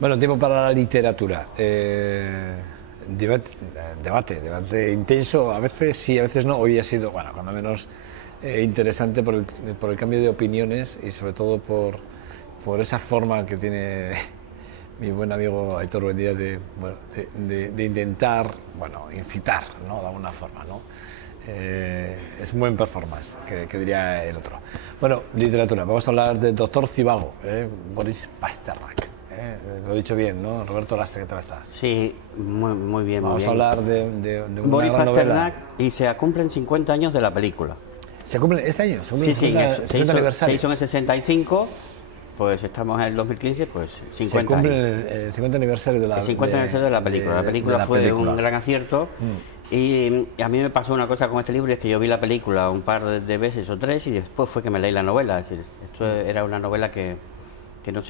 Bueno, tiempo para la literatura. Debate intenso, a veces sí, a veces no. Hoy ha sido, bueno, cuando menos interesante por el cambio de opiniones y sobre todo por esa forma que tiene mi buen amigo Aitor Buendía de intentar, bueno, incitar, ¿no? De alguna forma, ¿no? Es un buen performance, que diría el otro. Bueno, literatura, vamos a hablar de Doctor Zhivago, Boris Pasternak. Lo he dicho bien, ¿no? Roberto Lastre, ¿qué tal estás? Sí, muy bien. Vamos a hablar de una Boris gran Pasternak, novela. y se cumplen 50 años de la película. ¿Se cumple este año? ¿Se cumple Sí, el 50 se aniversario? hizo en el 65, pues estamos en el 2015, pues 50 Se cumple años. el 50 aniversario de la, El 50 aniversario de la película. La película fue un gran acierto. Y a mí me pasó una cosa con este libro, es que yo vi la película un par de veces o tres y después fue que me leí la novela. Es decir, esto era una novela que no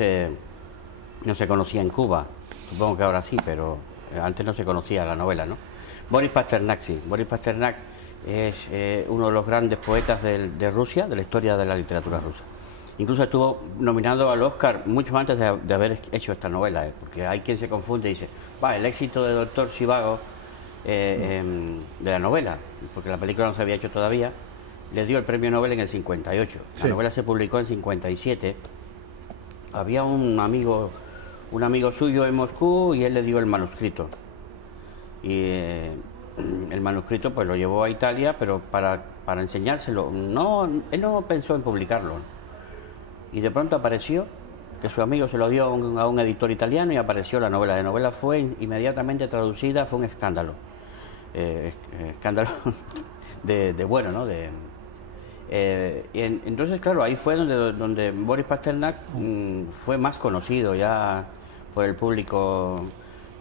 se conocía en Cuba. Supongo que ahora sí, pero antes no se conocía la novela, ¿no? Boris Pasternak, sí. Boris Pasternak es uno de los grandes poetas de Rusia, de la historia de la literatura rusa. Incluso estuvo nominado al Oscar mucho antes de haber hecho esta novela, porque hay quien se confunde y dice, el éxito de Doctor Zhivago de la novela, porque la película no se había hecho todavía, le dio el premio Nobel en el 58. Sí. La novela se publicó en 57. Había un amigo suyo en Moscú y él le dio el manuscrito. Y el manuscrito pues lo llevó a Italia, pero para enseñárselo. Él no pensó en publicarlo. Y de pronto apareció, que su amigo se lo dio a un editor italiano y apareció la novela. La novela fue inmediatamente traducida, fue un escándalo. Escándalo de bueno, ¿no? Entonces, claro, ahí fue donde Boris Pasternak fue más conocido ya por el público,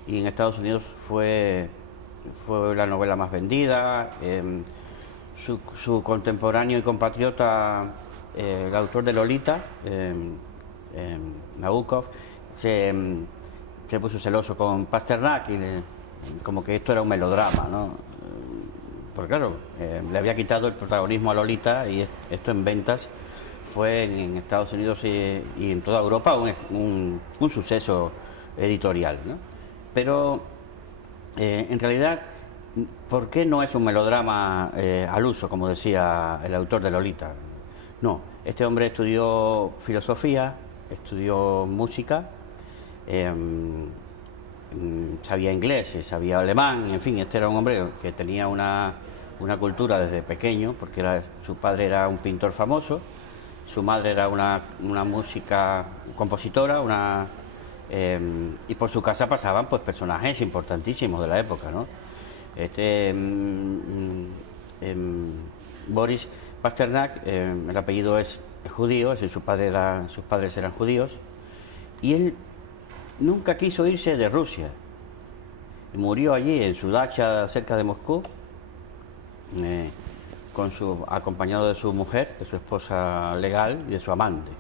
y en Estados Unidos fue la novela más vendida. Su contemporáneo y compatriota, el autor de Lolita, Nabokov, se puso celoso con Pasternak y como que esto era un melodrama, ¿no? Porque claro, le había quitado el protagonismo a Lolita, y esto en ventas fue en Estados Unidos y en toda Europa un suceso editorial, ¿no? Pero en realidad, ¿por qué no es un melodrama al uso, como decía el autor de Lolita? No, este hombre estudió filosofía, estudió música, sabía inglés, sabía alemán, en fin, este era un hombre que tenía una cultura desde pequeño, porque su padre era un pintor famoso, su madre era una música compositora, y por su casa pasaban pues personajes importantísimos de la época, ¿no? Boris Pasternak, el apellido es judío, es decir, sus padres eran judíos, y él nunca quiso irse de Rusia. Murió allí en su dacha cerca de Moscú, acompañado de su mujer, de su esposa legal y de su amante.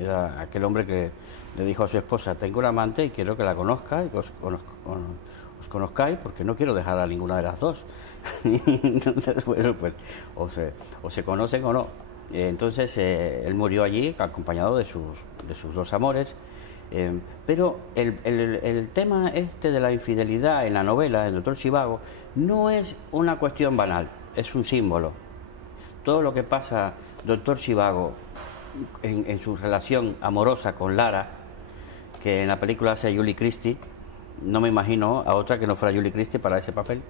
Era aquel hombre que le dijo a su esposa: tengo una amante y quiero que la conozca y que os conozcáis, porque no quiero dejar a ninguna de las dos. Entonces, bueno, pues o se conocen o no. Entonces él murió allí acompañado de sus dos amores. Pero el tema de la infidelidad en la novela, en Doctor Zhivago, no es una cuestión banal, es un símbolo. Todo lo que pasa Doctor Zhivago en su relación amorosa con Lara, que en la película hace Julie Christie, no me imagino a otra que no fuera Julie Christie para ese papel.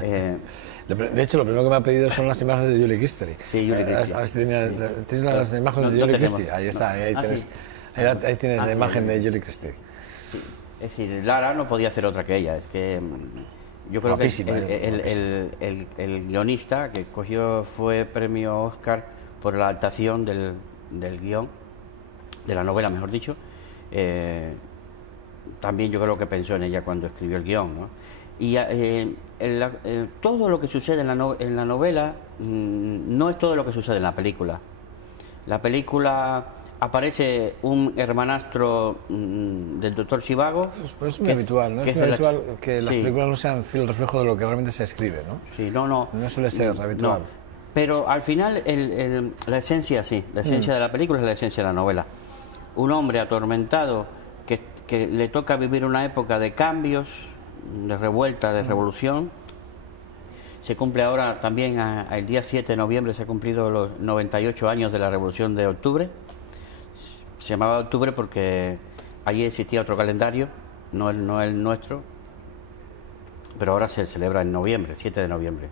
De hecho, lo primero que me ha pedido son las imágenes de Julie Christie. Sí, Julie Christie. A ver si tienes las imágenes de Julie Christie. Ahí está, ahí tienes. Sí. Ahí tienes la imagen de Julie Christie. Sí. Es decir, Lara no podía hacer otra que ella. Es que yo creo Guapísima, que el guionista que cogió fue premio Oscar por la adaptación del guión, de la novela, mejor dicho. También yo creo que pensó en ella cuando escribió el guión, ¿no? Y todo lo que sucede en la novela no es todo lo que sucede en la película. La película aparece un hermanastro del Doctor Zhivago. Pues es muy habitual, ¿no? Es muy habitual que las películas no sean fiel reflejo de lo que realmente se escribe, ¿no? Sí, no suele ser habitual. No. Pero al final la esencia sí, la esencia de la película es la esencia de la novela. Un hombre atormentado que le toca vivir una época de cambios, de revuelta, de revolución. Se cumple ahora también, el día 7 de noviembre se han cumplido los 98 años de la Revolución de Octubre. Se llamaba Octubre porque allí existía otro calendario, no el nuestro, pero ahora se celebra en noviembre, 7 de noviembre.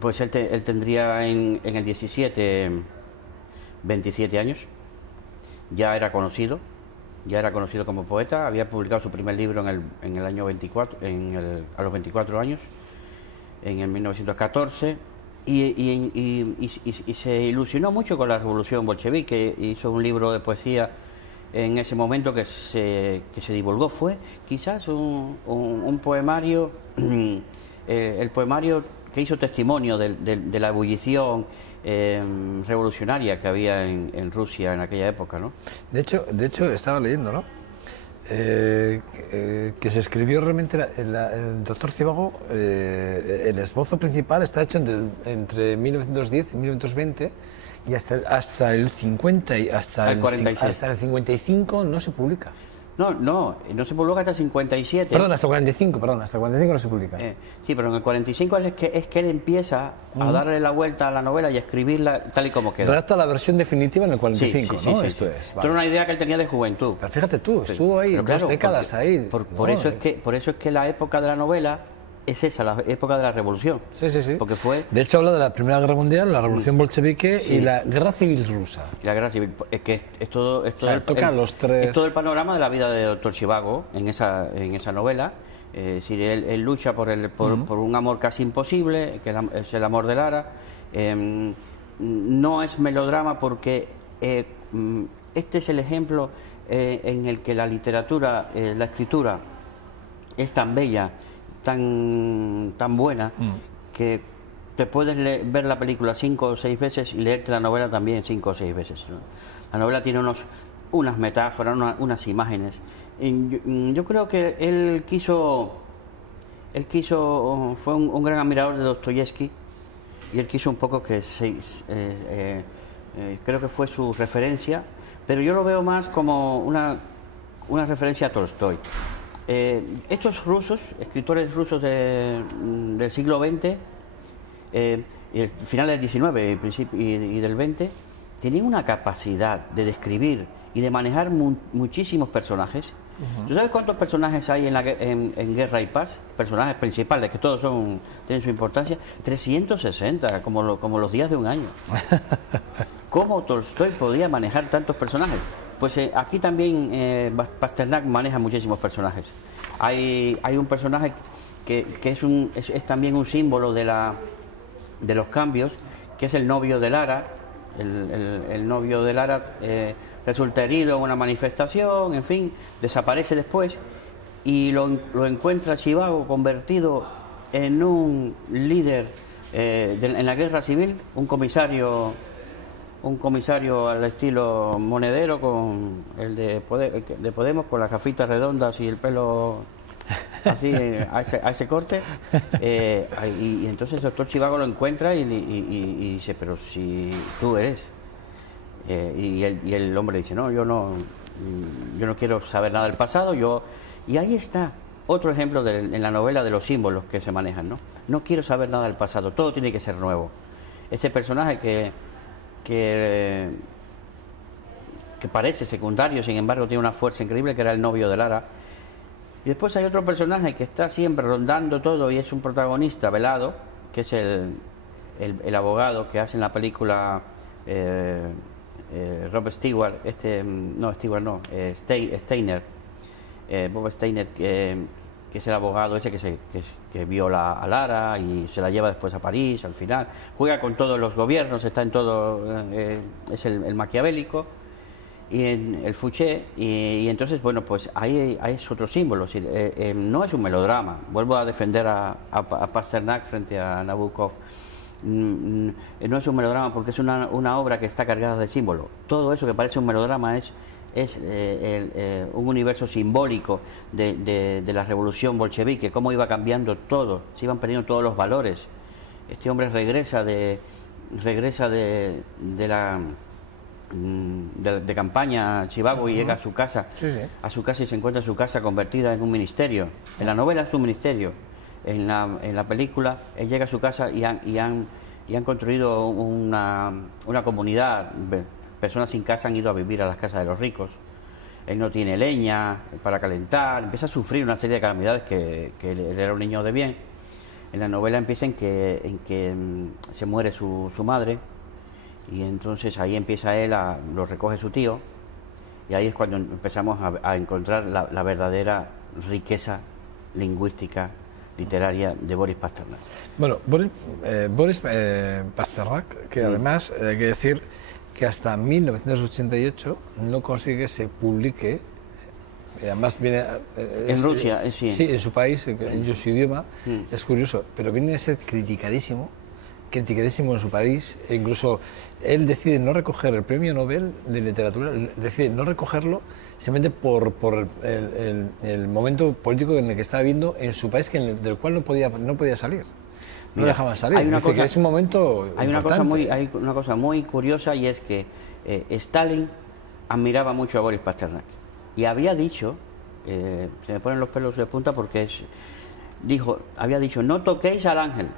Pues él tendría en el 17 27 años, ya era conocido como poeta, había publicado su primer libro en el año 24, a los 24 años, en el 1914, y se ilusionó mucho con la revolución bolchevique. Hizo un libro de poesía en ese momento que se divulgó. Fue quizás un poemario, el poemario que hizo testimonio de la ebullición revolucionaria que había en Rusia en aquella época, ¿no? De hecho estaba leyendo, ¿no? Que se escribió realmente el doctor Zivago, el esbozo principal está hecho entre 1910 y 1920, y hasta el 50 y hasta el 55 no se publica. No se publica hasta el 57. Perdón, hasta el 45 no se publica. Sí, pero en el 45 es que él empieza a darle la vuelta a la novela y a escribirla tal y como queda. Redacta la versión definitiva en el 45, sí, ¿no? Sí, Esto sí. es. Esto era una idea que él tenía de juventud. Pero fíjate tú, estuvo ahí dos décadas ahí. Por eso es que la época de la novela es esa, la época de la revolución. Sí. Porque fue... De hecho habla de la Primera Guerra Mundial, la Revolución Bolchevique y la Guerra Civil Rusa. Y la Guerra Civil. Es que es todo los tres... es todo el panorama de la vida de doctor Zivago en esa novela. Es decir, él lucha por un amor casi imposible, que es el amor de Lara. No es melodrama porque este es el ejemplo en el que la literatura, la escritura es tan bella, tan buena, que te puedes ver la película 5 o 6 veces y leerte la novela también 5 o 6 veces, ¿no? La novela tiene unas metáforas, unas imágenes. Yo creo que él fue un gran admirador de Dostoyevsky, y él quiso un poco que creo que fue su referencia, pero yo lo veo más como una referencia a Tolstoy. Estos rusos, escritores rusos del siglo XX, y finales del XIX y del XX, tenían una capacidad de describir y de manejar muchísimos personajes. ¿Tú sabes cuántos personajes hay en Guerra y Paz? Personajes principales, que todos tienen su importancia. 360, como los días de un año. ¿Cómo Tolstoy podía manejar tantos personajes? Pues aquí también Pasternak maneja muchísimos personajes. Hay un personaje que es también un símbolo de los cambios, que es el novio de Lara. El novio de Lara resulta herido en una manifestación, en fin, desaparece después, y lo encuentra Zivago convertido en un líder en la guerra civil, un comisario al estilo Monedero, con el de Podemos, con las gafitas redondas y el pelo así a ese corte, y entonces el doctor Zivago lo encuentra y dice: pero si tú eres, y el hombre dice: no, yo no quiero saber nada del pasado, y ahí está otro ejemplo en la novela de los símbolos que se manejan, no quiero saber nada del pasado, todo tiene que ser nuevo. Este personaje que parece secundario, sin embargo tiene una fuerza increíble, que era el novio de Lara. Y después hay otro personaje que está siempre rondando todo y es un protagonista velado, que es el abogado que hace en la película Rob Stewart, Steiner, Bob Steiner, que es el abogado ese que viola a Lara y se la lleva después a París al final, juega con todos los gobiernos, está en todo, es el maquiavélico, y en el Fouché, y entonces, bueno, pues ahí es otro símbolo. Es decir, no es un melodrama. Vuelvo a defender a Pasternak frente a Nabokov. No es un melodrama porque es una obra que está cargada de símbolos. Todo eso que parece un melodrama es un universo simbólico de la revolución bolchevique, cómo iba cambiando todo, se iban perdiendo todos los valores. Este hombre regresa de de campaña Chivago y llega a su casa, a su casa y se encuentra su casa convertida en un ministerio. En la novela es un ministerio. En la película él llega a su casa y han construido una comunidad. Personas sin casa han ido a vivir a las casas de los ricos. Él no tiene leña para calentar, empieza a sufrir una serie de calamidades que él era un niño de bien. En la novela empieza en que se muere su madre, y entonces ahí empieza él, lo recoge su tío, y ahí es cuando empezamos a encontrar la verdadera riqueza lingüística, literaria de Boris Pasternak. Bueno, Boris Pasternak, que además hay que decir que hasta 1988 no consigue que se publique, además viene... en Rusia, sí. Sí, en su país, en su idioma, es curioso, pero viene a ser criticadísimo en su país, e incluso él decide no recoger el premio Nobel de literatura, decide no recogerlo simplemente por el momento político en el que estaba viviendo en su país, del cual no podía salir. No dejaban salir. Que es un momento importante. Hay una cosa muy curiosa, y es que Stalin admiraba mucho a Boris Pasternak y había dicho, se me ponen los pelos de punta porque había dicho: no toquéis al ángel.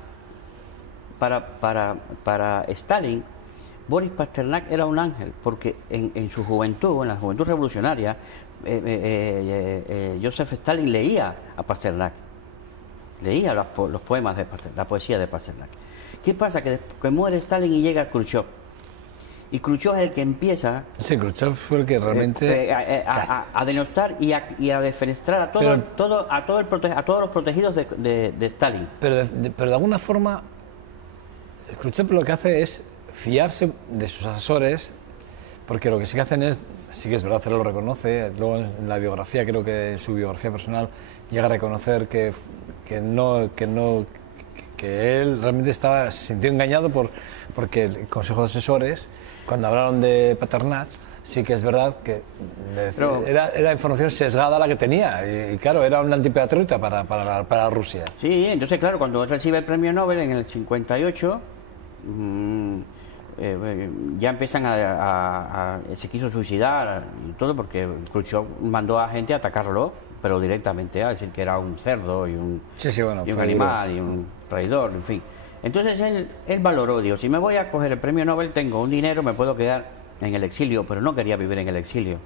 Para Stalin, Boris Pasternak era un ángel, porque en su juventud, en la juventud revolucionaria, Joseph Stalin leía a Pasternak. Leía los poemas de Pasternak, la poesía de Pasternak. ¿Qué pasa? Que muere Stalin y llega Khrushchev. Y Khrushchev es el que empieza... Sí, Khrushchev fue el que realmente... a denostar y a defenestrar a todos los protegidos de Stalin. Pero de alguna forma, Khrushchev lo que hace es fiarse de sus asesores, porque lo que sí que hacen es... Sí que es verdad, él lo reconoce, luego en la biografía, creo que en su biografía personal, llega a reconocer que él realmente se sintió engañado porque el Consejo de Asesores, cuando hablaron de Pasternak, sí que es verdad que era información sesgada la que tenía, y claro, era un antipatriota para Rusia. Sí, entonces claro, cuando recibe el premio Nobel en el 58, ya empiezan se quiso suicidar y todo, porque Khrushchev mandó a gente a atacarlo, pero directamente, a decir que era un cerdo y un animal y un traidor, en fin. Entonces él valoró, dijo: si me voy a coger el premio Nobel, tengo un dinero, me puedo quedar en el exilio, pero no quería vivir en el exilio.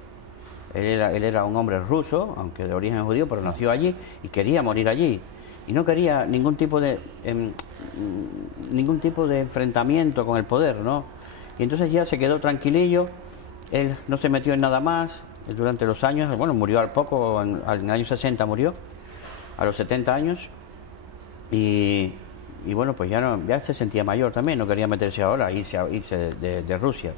Él era un hombre ruso, aunque de origen judío, pero nació allí y quería morir allí. Y no quería ningún tipo de enfrentamiento con el poder, ¿no? Y entonces ya se quedó tranquilillo, él no se metió en nada más durante los años, bueno, murió al poco, en el año 60 murió, a los 70 años, y bueno, pues ya se sentía mayor también, no quería meterse ahora, irse de Rusia.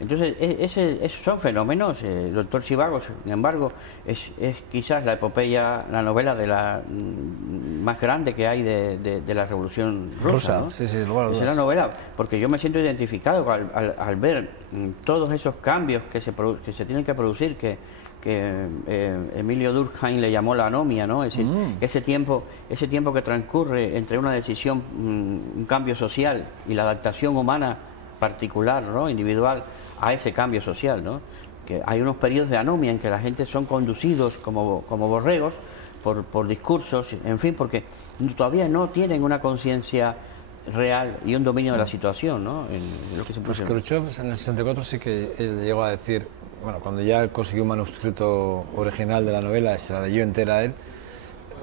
Entonces, esos son fenómenos. El doctor Chivago, sin embargo, es quizás la epopeya, la novela más grande que hay de la Revolución Rusa, ¿no? Sí, lugar es la novela, porque yo me siento identificado al ver todos esos cambios que se tienen que producir, que Emilio Durkheim le llamó la anomia, ¿no? Es decir, ese tiempo que transcurre entre una decisión, un cambio social, y la adaptación humana particular, ¿no? Individual, a ese cambio social, ¿no? Que hay unos periodos de anomia en que la gente son conducidos como borregos por discursos, en fin, porque todavía no tienen una conciencia real y un dominio de la situación, ¿no? Pues Khrushchev en el 64 sí que él llegó a decir, bueno, cuando ya consiguió un manuscrito original de la novela, se la leyó entera él,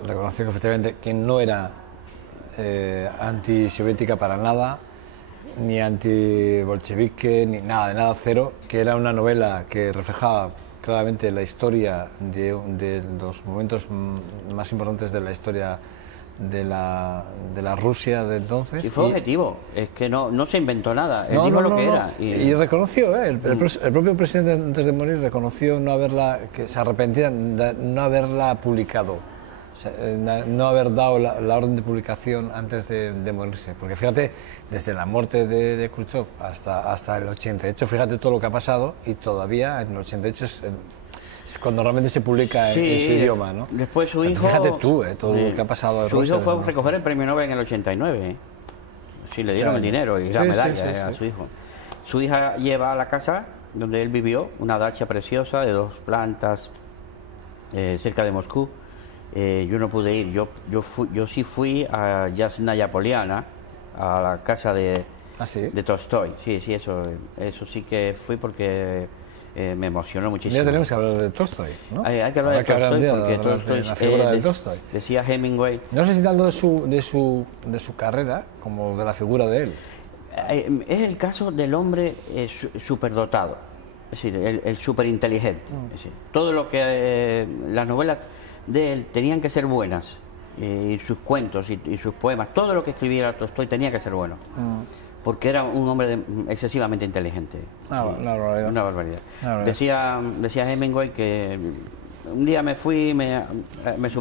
reconoció que efectivamente que no era antisoviética para nada, ni anti-bolchevique, ni nada, de nada, cero, que era una novela que reflejaba claramente la historia de los momentos más importantes de la historia de la Rusia de entonces. Y fue objetivo, es que no se inventó nada, él dijo lo que era. Y reconoció, el propio presidente antes de morir reconoció que se arrepentía de no haberla publicado. No haber dado la orden de publicación antes de morirse, porque fíjate, desde la muerte de Khrushchev hasta el 88, fíjate todo lo que ha pasado, y todavía en el 88 es cuando realmente se publica en su idioma, ¿no? Después su hijo... Fíjate tú, todo lo que ha pasado. Su hijo fue a recoger el premio Nobel en el 89, Sí, le dieron el dinero y la medalla a su hijo. Su hija lleva a la casa donde él vivió, una dacha preciosa de 2 plantas, cerca de Moscú. Yo no pude ir, yo sí fui a Yasnaya Poliana, a la casa de Tolstoy. Sí, eso sí que fui porque me emocionó muchísimo. Ya tenemos que hablar de Tolstoy, ¿no? Hay que hablar de Tolstoy porque Tolstoy, la figura de Tolstoy. Decía Hemingway. No sé si tanto de su carrera como de la figura de él. Es el caso del hombre superdotado, es decir, el superinteligente. Es decir, todo lo que las novelas de él tenían que ser buenas, y sus cuentos y sus poemas, todo lo que escribiera Tolstoy tenía que ser bueno. Porque era un hombre excesivamente inteligente. Una barbaridad. Una barbaridad. Decía Hemingway que un día me subí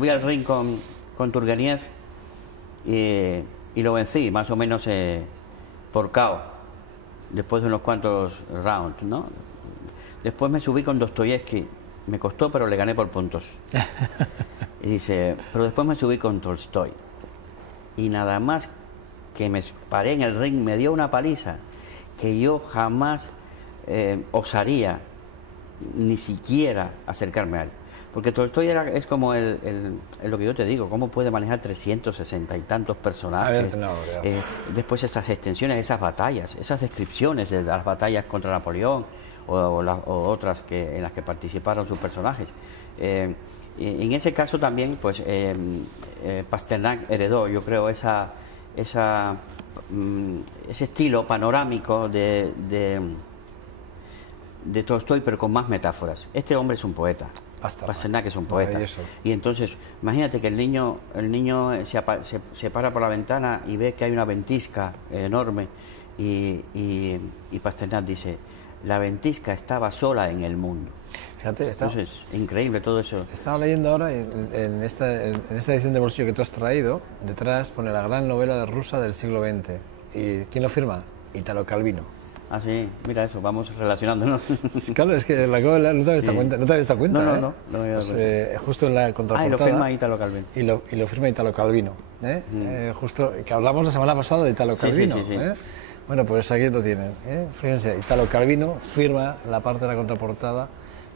al ring con Turgeniev y lo vencí, más o menos por KO, después de unos cuantos rounds, ¿no? Después me subí con Dostoyevsky, me costó, pero le gané por puntos. Y dice, pero después me subí con Tolstoy, y nada más que me paré en el ring, me dio una paliza que yo jamás osaría ni siquiera acercarme a él. Porque Tolstoy es como lo que yo te digo, cómo puede manejar 360 y tantos personajes. Después esas extensiones, esas batallas, esas descripciones de las batallas contra Napoleón o otras en las que participaron sus personajes. En ese caso también, pues, Pasternak heredó, yo creo, ese estilo panorámico de Tolstoy, pero con más metáforas. Este hombre es un poeta. Pasternak es un poeta. Y entonces, imagínate que el niño se para por la ventana y ve que hay una ventisca enorme y Pasternak dice, la ventisca estaba sola en el mundo. Fíjate, entonces, increíble todo eso. Estaba leyendo ahora, en esta edición de bolsillo que tú has traído, detrás pone la gran novela rusa del siglo XX. ¿Y quién lo firma? Italo Calvino. Ah, sí, mira eso, vamos relacionándonos. Claro, es que la acabo de leer, no te habías dado cuenta. No te habías dado cuenta, no me había dado cuenta. Justo en la contraportada. Y lo firma Italo Calvino. Y lo firma Italo Calvino. Justo, que hablamos la semana pasada de Italo Calvino. Sí. Bueno, pues aquí lo tienen. Fíjense, Italo Calvino firma la parte de la contraportada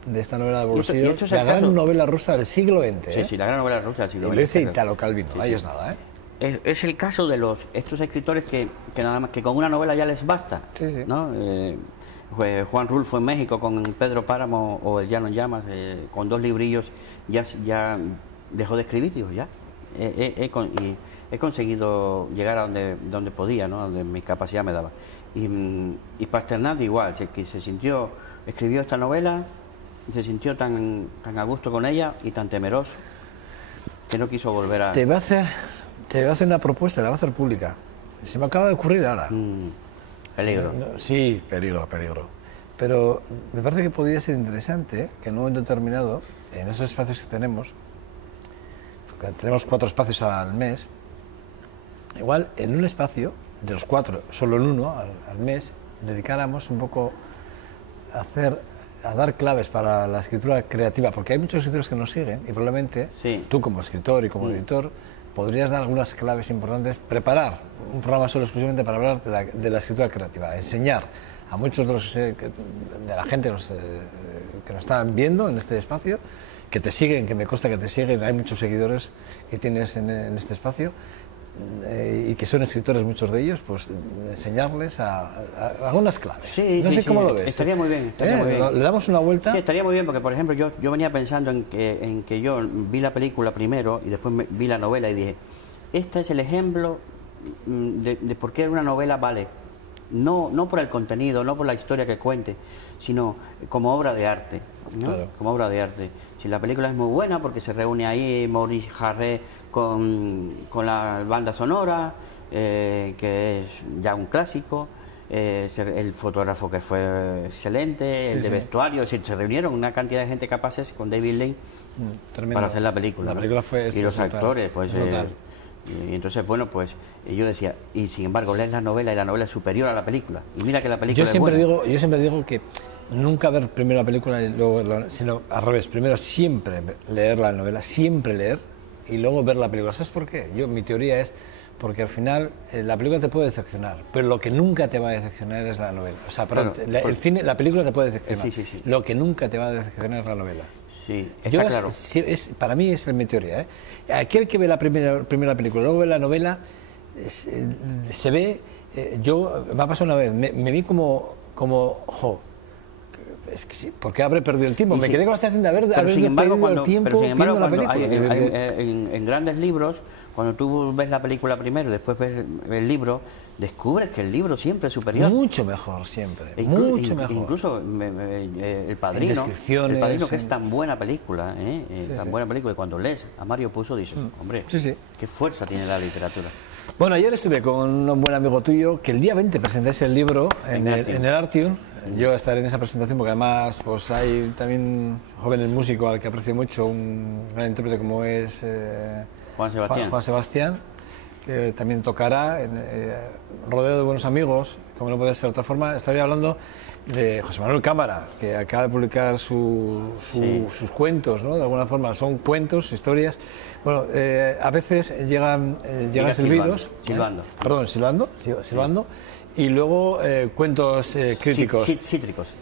de esta novela de bolsillo, la gran novela rusa del siglo XX. Sí, la gran novela rusa del siglo XX. Y lo dice Italo Calvino, ahí es nada, Es el caso de estos escritores que nada más que con una novela ya les basta, ¿no? Juan Rulfo en México con Pedro Páramo o El Llano en Llamas, con 2 librillos ya dejó de escribir, digo, ya. He conseguido llegar a donde podía, ¿no? Donde mi capacidad me daba. Y Pasternak igual, escribió esta novela, se sintió tan a gusto con ella y tan temeroso que no quiso volver a... Te va a hacer una propuesta, la va a hacer pública. Se me acaba de ocurrir ahora. Peligro. Sí, peligro. Pero me parece que podría ser interesante que en un momento determinado, en esos espacios que tenemos 4 espacios al mes, igual en un espacio, de los 4, solo en uno al mes, dedicáramos un poco a dar claves para la escritura creativa, porque hay muchos escritores que nos siguen y probablemente tú como escritor y como editor podrías dar algunas claves importantes, preparar un programa solo exclusivamente para hablar de la escritura creativa, enseñar a muchos de la gente que nos están viendo en este espacio, que te siguen, que me consta que te siguen, hay muchos seguidores que tienes en este espacio, y que son escritores muchos de ellos, pues enseñarles algunas claves. No sé cómo lo ves. Estaría muy bien. ¿Le damos una vuelta? Sí, estaría muy bien, porque por ejemplo yo venía pensando en que yo vi la película primero y después vi la novela y dije, este es el ejemplo de por qué una novela vale. No por el contenido, no por la historia que cuente, sino como obra de arte, ¿no? Claro. Como obra de arte. Si la película es muy buena porque se reúne ahí Maurice Jarre con la banda sonora, que es ya un clásico, el fotógrafo que fue excelente, el de vestuario, es decir, se reunieron una cantidad de gente capaces con David Lane para hacer la película. La película fue y los actores, pues... Y entonces, bueno, pues yo decía, y sin embargo lees la novela y la novela es superior a la película. Y mira que la película es buena. Yo siempre digo que nunca ver primero la película y luego verla, sino al revés. Primero siempre leer la novela, siempre leer y luego ver la película. ¿Sabes por qué? Mi teoría es porque al final la película te puede decepcionar, pero lo que nunca te va a decepcionar es la novela. O sea, perdón, Claro, el cine, la película te puede decepcionar, sí. lo que nunca te va a decepcionar es la novela. Sí, está claro. Para mí es mi teoría, ¿eh? Aquel que ve la primera película, luego ve la novela, se ve, me ha pasado una vez, me vi como es que sí, porque habré perdido el tiempo. Me quedé con la sensación de haber perdido el tiempo viendo la película. En grandes libros, cuando tú ves la película primero y después ves el libro, descubres que el libro siempre es superior. Mucho mejor, siempre. Mucho mejor. Incluso El Padrino, que es tan buena película, buena película, y cuando lees a Mario Puzo dices, hombre, qué fuerza tiene la literatura. Bueno, ayer estuve con un buen amigo tuyo que el día 20 presentáis el libro en el Artium. Yo estaré en esa presentación porque además pues hay también jóvenes músico al que aprecio mucho, un gran intérprete como es Juan Sebastián, que también tocará rodeado de buenos amigos, como no puede ser de otra forma. Estoy hablando de José Manuel Cámara, que acaba de publicar sus cuentos, ¿no? De alguna forma son cuentos, historias. Bueno, a veces llegan silbidos, silbando, y luego cuentos críticos. Cítricos.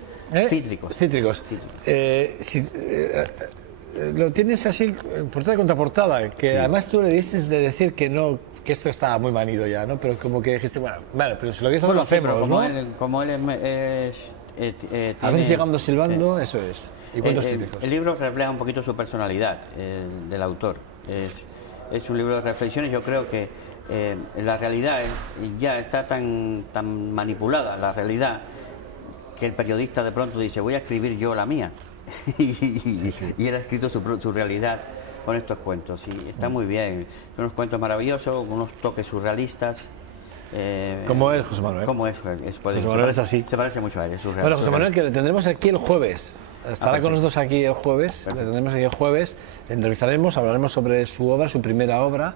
Cítricos. Lo tienes así, portada contra portada, que además tú le diste de decir que no, que esto está muy manido ya, ¿no? Pero como que dijiste, bueno, pero si lo que estamos lo hacemos, ¿no? Como él es a veces llegando silbando, eso es. ¿Y cuentos cítricos? El libro refleja un poquito su personalidad, del autor. Es un libro de reflexiones. Yo creo que la realidad ya está tan manipulada, la realidad, que el periodista de pronto dice, voy a escribir yo la mía. Y él ha escrito su realidad con estos cuentos. Y está muy bien. Son unos cuentos maravillosos, unos toques surrealistas. ¿Cómo es José Manuel? ¿Cómo es? José Manuel es así. Se parece mucho a él. Bueno, José Manuel, que le tendremos aquí el jueves. Estará con nosotros aquí el jueves. Perfecto. Le tendremos aquí el jueves. Le entrevistaremos, hablaremos sobre su obra, su primera obra.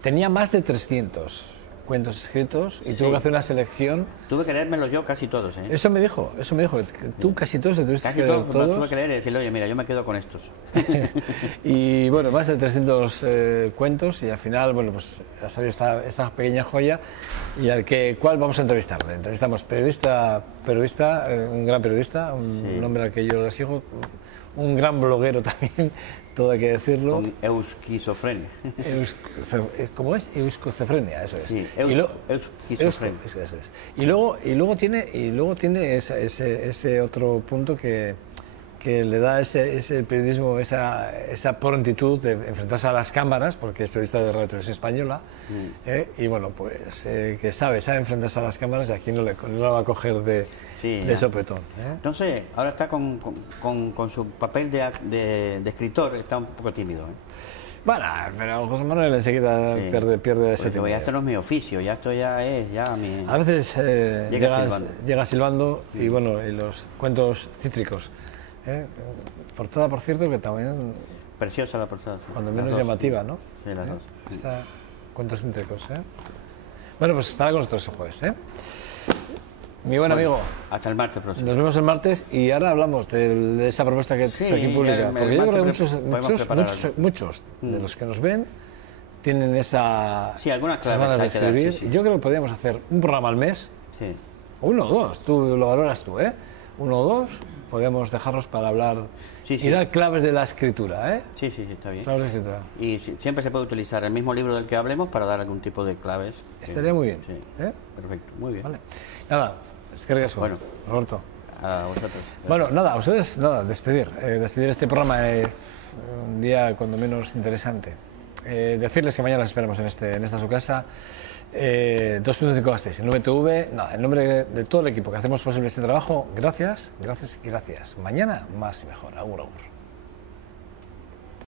Tenía más de 300 cuentos escritos y tuvo que hacer una selección. Tuve que leérmelos yo casi todos, ¿eh? Eso me dijo, que tú casi todos te tuviste que leer todos. Tuve que leer y decirle, oye, mira, yo me quedo con estos. Y bueno, más de 300 cuentos y al final, bueno, pues ha salido esta pequeña joya y ¿cuál vamos a entrevistar? Le entrevistamos periodista, un gran periodista, un hombre al que yo le sigo, un gran bloguero también, todo hay que decirlo. Con euskizofrenia. ¿Cómo es? Euskizofrenia, eso es. Sí, euskizofrenia. Eso es. Y luego tiene ese otro punto que le da ese periodismo, esa prontitud de enfrentarse a las cámaras, porque es periodista de Radio Televisión Española, y bueno, pues que sabe enfrentarse a las cámaras y aquí no la va a coger de sopetón. No sé, ahora está con su papel de escritor, está un poco tímido. Bueno, pero José Manuel enseguida pierde ese tiempo. Ya esto no es mi oficio, ya esto ya es mi... A veces llega silbando y bueno, y los cuentos cítricos. Portada, por cierto, que también... Preciosa la portada. Sí. Cuando menos llamativa, ¿no? Sí, las dos. Está cuentos cítricos, Bueno, pues estará con nosotros el jueves, Mi buen amigo. Hasta el martes próximo. Nos vemos el martes y ahora hablamos de esa propuesta que aquí publica. Porque yo creo que muchos de los que nos ven tienen algunas ganas de escribir. Yo creo que podríamos hacer un programa al mes. Sí. Uno o dos, tú lo valoras tú, Uno o dos, podemos dejarlos para hablar y dar claves de la escritura, Sí, está bien. Claves de escritura. Y siempre se puede utilizar el mismo libro del que hablemos para dar algún tipo de claves. Estaría muy bien. Sí. Perfecto, muy bien. Vale. Nada, es que riesgo. Bueno, Roberto. A vosotros. Bueno, nada, a ustedes, despedir este programa, un día cuando menos interesante. Decirles que mañana les esperamos en esta su casa. 2.5 Gasteiz, en VTV, en nombre de todo el equipo que hacemos posible este trabajo, gracias. Mañana más y mejor. Agur, agur.